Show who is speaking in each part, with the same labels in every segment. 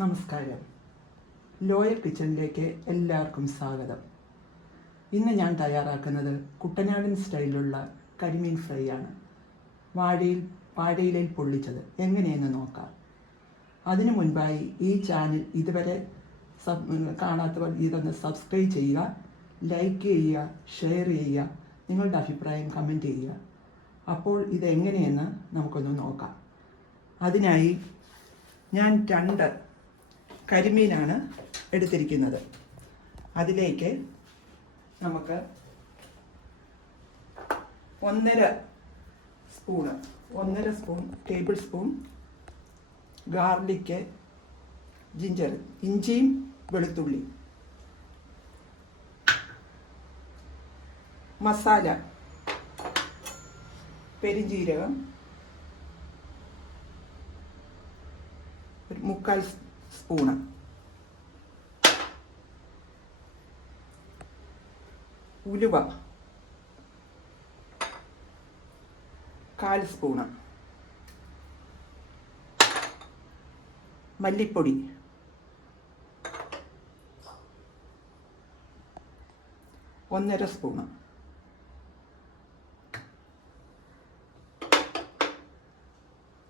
Speaker 1: നമസ്കാരം. ലോയൽ കിച്ചണിലേക്ക് എല്ലാവർക്കും സ്വാഗതം. ഇന്ന് ഞാൻ തയ്യാറാക്കുന്നത് കുട്ടനാടൻ സ്റ്റൈലിലുള്ള കരിമീൻ ഫ്രൈ ആണ് വാഴയിൽ വാഴയിലയിൽ പൊള്ളിച്ചത് എങ്ങനെയെന്ന് നോക്കാം. അതിനു മുൻപായി ഈ ചാനൽ ഇതുവരെ സബ് കാണാത്തവർ ഇതൊന്ന് സബ്സ്ക്രൈബ് ചെയ്യുക ലൈക്ക് ചെയ്യുക ഷെയർ ചെയ്യുക നിങ്ങളുടെ അഭിപ്രായം കമന്റ് ചെയ്യുക. അപ്പോൾ ഇതെങ്ങനെയെന്ന് നമുക്കൊന്ന് നോക്കാം. അതിനായി ഞാൻ രണ്ട് കരിമീനാണ് എടുത്തിരിക്കുന്നത്. അതിലേക്ക് നമുക്ക് ഒന്നര സ്പൂണ് ഒന്നര spoon table spoon garlic ginger ഇഞ്ചിയും വെളുത്തുള്ളി. മസാല പെരിഞ്ജീരകം മുക്കാൽ സ്പൂണ്. ഉലുവ. കാൽ സ്പൂണ്. മല്ലിപ്പൊടി. ഒന്നര സ്പൂണ്.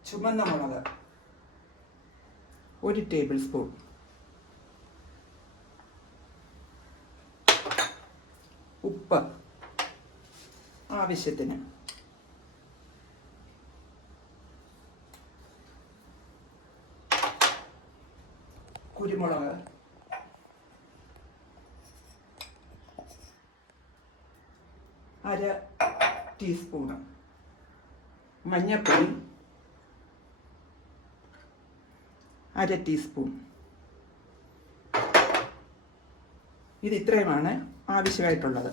Speaker 1: ചുമന്ന മുളക്. ഒരു ടേബിൾ സ്പൂൺ. ഉപ്പ് ആവശ്യത്തിന്. കുരുമുളക്. അര ടീസ്പൂണ്. മഞ്ഞൾപ്പൊടി. അര ടീസ്പൂൺ. ഇത് ഇത്രയുമാണ് ആവശ്യമായിട്ടുള്ളത്.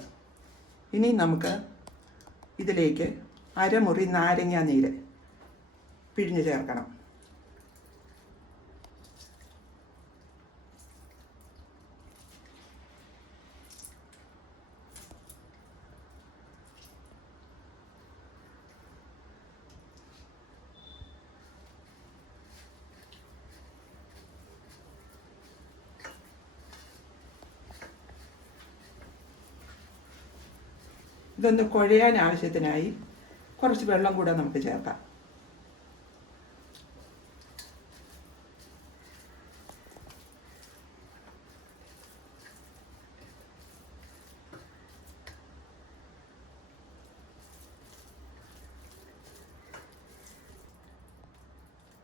Speaker 1: ഇനി നമുക്ക് ഇതിലേക്ക് അരമുറി നാരങ്ങ നീര് പിഴിഞ്ഞ് ചേർക്കണം. ഇതൊന്ന് കുഴയാൻ ആവശ്യത്തിനായി കുറച്ച് വെള്ളം കൂടെ നമുക്ക് ചേർക്കാം.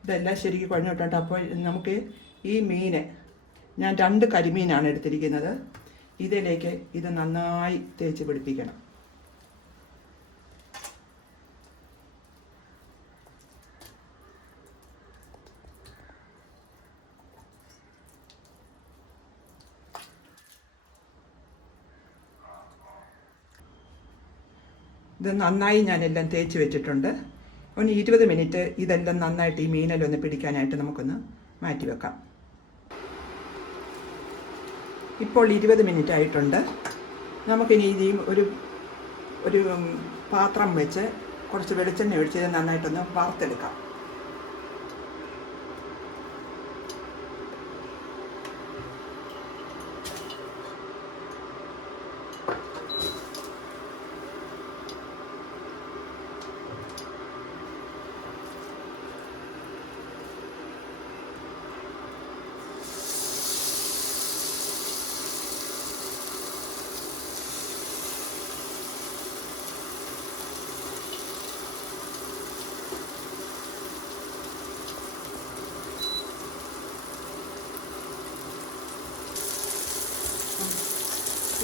Speaker 1: ഇതെല്ലാം ശരിക്ക് കുഴഞ്ഞിട്ടുണ്ട് അപ്പോൾ നമുക്ക് ഈ മീന് ഞാൻ രണ്ട് കരിമീനാണ് എടുത്തിരിക്കുന്നത്. ഇതിലേക്ക് ഇത് നന്നായി തേച്ച് പിടിപ്പിക്കണം. ഇത് നന്നായി ഞാനെല്ലാം തേച്ച് വെച്ചിട്ടുണ്ട്. ഒന്ന് ഇരുപത് മിനിറ്റ് ഇതെല്ലാം നന്നായിട്ട് ഈ മീനിലൊന്ന് പിടിക്കാനായിട്ട് നമുക്കൊന്ന് മാറ്റി വെക്കാം. ഇപ്പോൾ ഇരുപത് മിനിറ്റ് ആയിട്ടുണ്ട്. നമുക്കിനി ഇനിയും ഒരു ഒരു പാത്രം വെച്ച് കുറച്ച് വെളിച്ചെണ്ണ ഒഴിച്ച് നന്നായിട്ടൊന്ന് വറുത്തെടുക്കാം.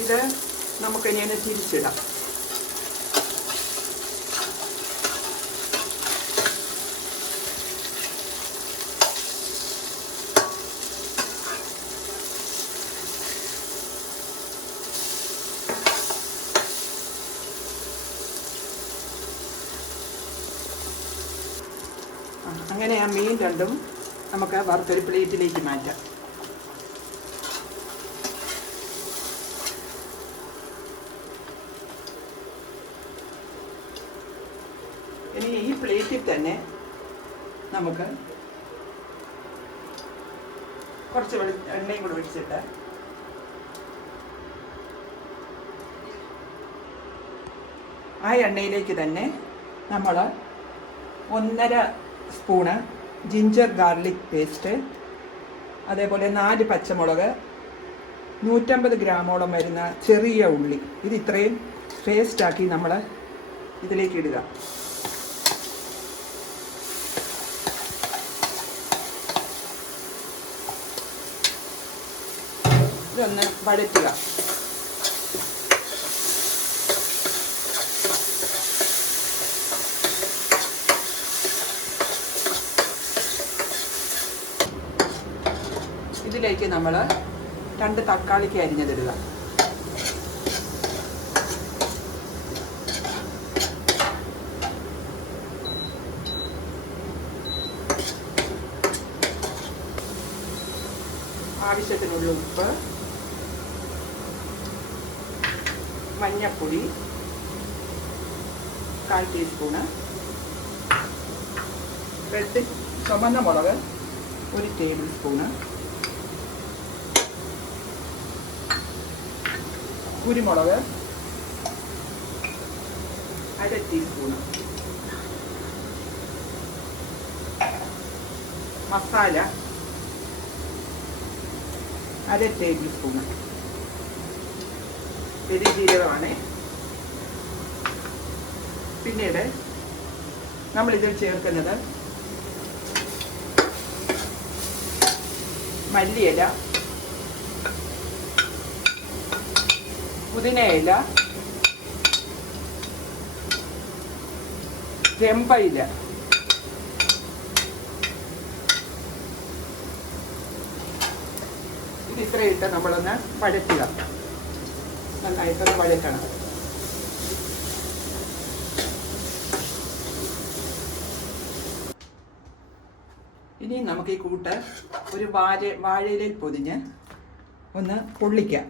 Speaker 1: ഇത് നമുക്കിനി തന്നെ തിരിച്ചിടാം അങ്ങനെ ആ മീൻ രണ്ടും നമുക്ക് വറുത്തൊരു പ്ലേറ്റിലേക്ക് മാറ്റാം. ഇനി ഈ പ്ലേറ്റിൽ തന്നെ നമുക്ക് കുറച്ച് വെളി എണ്ണയും കൂടെ ഒഴിച്ചിട്ട് ആ എണ്ണയിലേക്ക് തന്നെ നമ്മൾ ഒന്നര സ്പൂണ് ജിഞ്ചർ ഗാർലിക് പേസ്റ്റ് അതേപോലെ നാല് പച്ചമുളക് നൂറ്റമ്പത് ഗ്രാമോളം വരുന്ന ചെറിയ ഉള്ളി. ഇത് ഇത്രയും പേസ്റ്റാക്കി നമ്മൾ ഇതിലേക്ക് ഇടുക. ഇതൊന്ന് വഴറ്റുക. ഇതിലേക്ക് നമ്മൾ രണ്ട് തക്കാളിക്ക് അരിഞ്ഞതിടുക ആവശ്യത്തിനുള്ള ഉപ്പ് മഞ്ഞപ്പൊടി കാൽ ടീസ്പൂണ് റെഡ് ചുമന്ന മുളക് ഒരു ടേബിൾ സ്പൂണ് കുരുമുളക് അര ടീസ്പൂണ് മസാല അര ടേബിൾ സ്പൂണ് പെരുജീരകമാണ് പിന്നീട് നമ്മൾ ഇതിൽ ചേർക്കുന്നത് മല്ലിയില പുതിനയില ചെമ്പയില ഇത് ഇത്രയിട്ട് നമ്മളൊന്ന് വഴറ്റുക നന്നായിട്ടൊന്ന് വഴറ്റണം ഇനി നമുക്ക് ഈ കൂട്ട് ഒരു വാഴ വാഴയിലയിൽ പൊതിഞ്ഞ് ഒന്ന് പൊള്ളിക്കാം.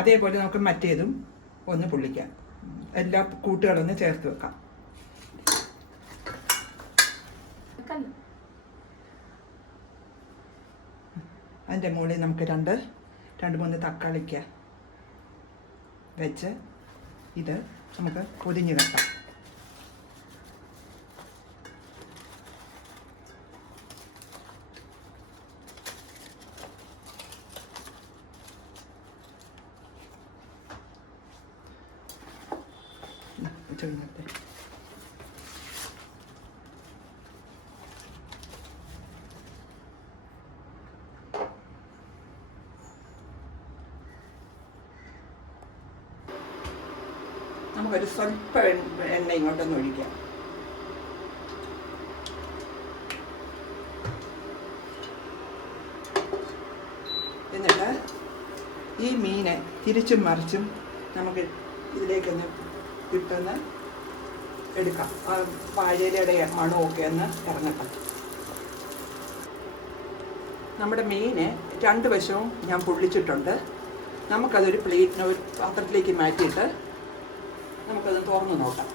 Speaker 1: അതേപോലെ നമുക്ക് മറ്റേതും ഒന്ന് പൊള്ളിക്കാം. എല്ലാ കൂട്ടുകളൊന്ന് ചേർത്ത് വെക്കാം. അതിന്റെ മുകളിൽ നമുക്ക് രണ്ട് രണ്ട് മൂന്ന് തക്കാളിക്ക വെച്ച് ഇത് നമുക്ക് പൊതിഞ്ഞ് വെക്കാം. ഇച്ചിരി നമുക്കൊരു സ്വല്പം എണ്ണ ഇങ്ങോട്ടൊന്ന് ഒഴിക്കാം. എന്നിട്ട് ഈ മീനെ തിരിച്ചും മറിച്ചും നമുക്ക് ഇതിലേക്കൊന്ന് ഇട്ടൊന്ന് എടുക്കാം. ആ വാഴയിലയുടെ മണമൊക്കെ ഒന്ന് ഇറങ്ങട്ടെ. നമ്മുടെ മീന് രണ്ട് വശവും ഞാൻ പൊള്ളിച്ചിട്ടുണ്ട്. നമുക്കതൊരു പ്ലേറ്റിന് ഒരു പാത്രത്തിലേക്ക് മാറ്റിയിട്ട് നമുക്കത് തുറന്നു നോക്കാം.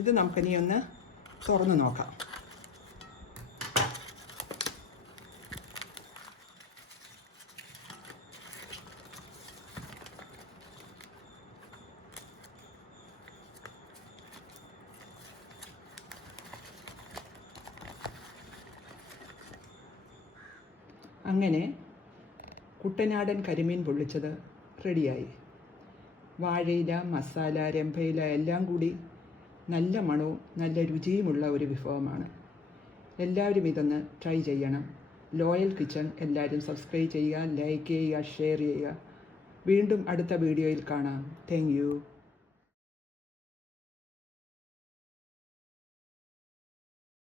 Speaker 1: ഇത് നമുക്കിനി ഒന്ന് തുറന്നു നോക്കാം. അങ്ങനെ കുട്ടനാടൻ കരിമീൻ പൊള്ളിച്ചത് റെഡിയായി. വാഴയില മസാല രംഭയില എല്ലാം കൂടി നല്ല മണവും നല്ല രുചിയുമുള്ള ഒരു വിഭവമാണ്. എല്ലാവരും ഇതൊന്ന് ട്രൈ ചെയ്യണം. ലോയൽ കിച്ചൺ എല്ലാവരും സബ്സ്ക്രൈബ് ചെയ്യുക ലൈക്ക് ചെയ്യുക ഷെയർ ചെയ്യുക. വീണ്ടും അടുത്ത വീഡിയോയിൽ കാണാം. താങ്ക്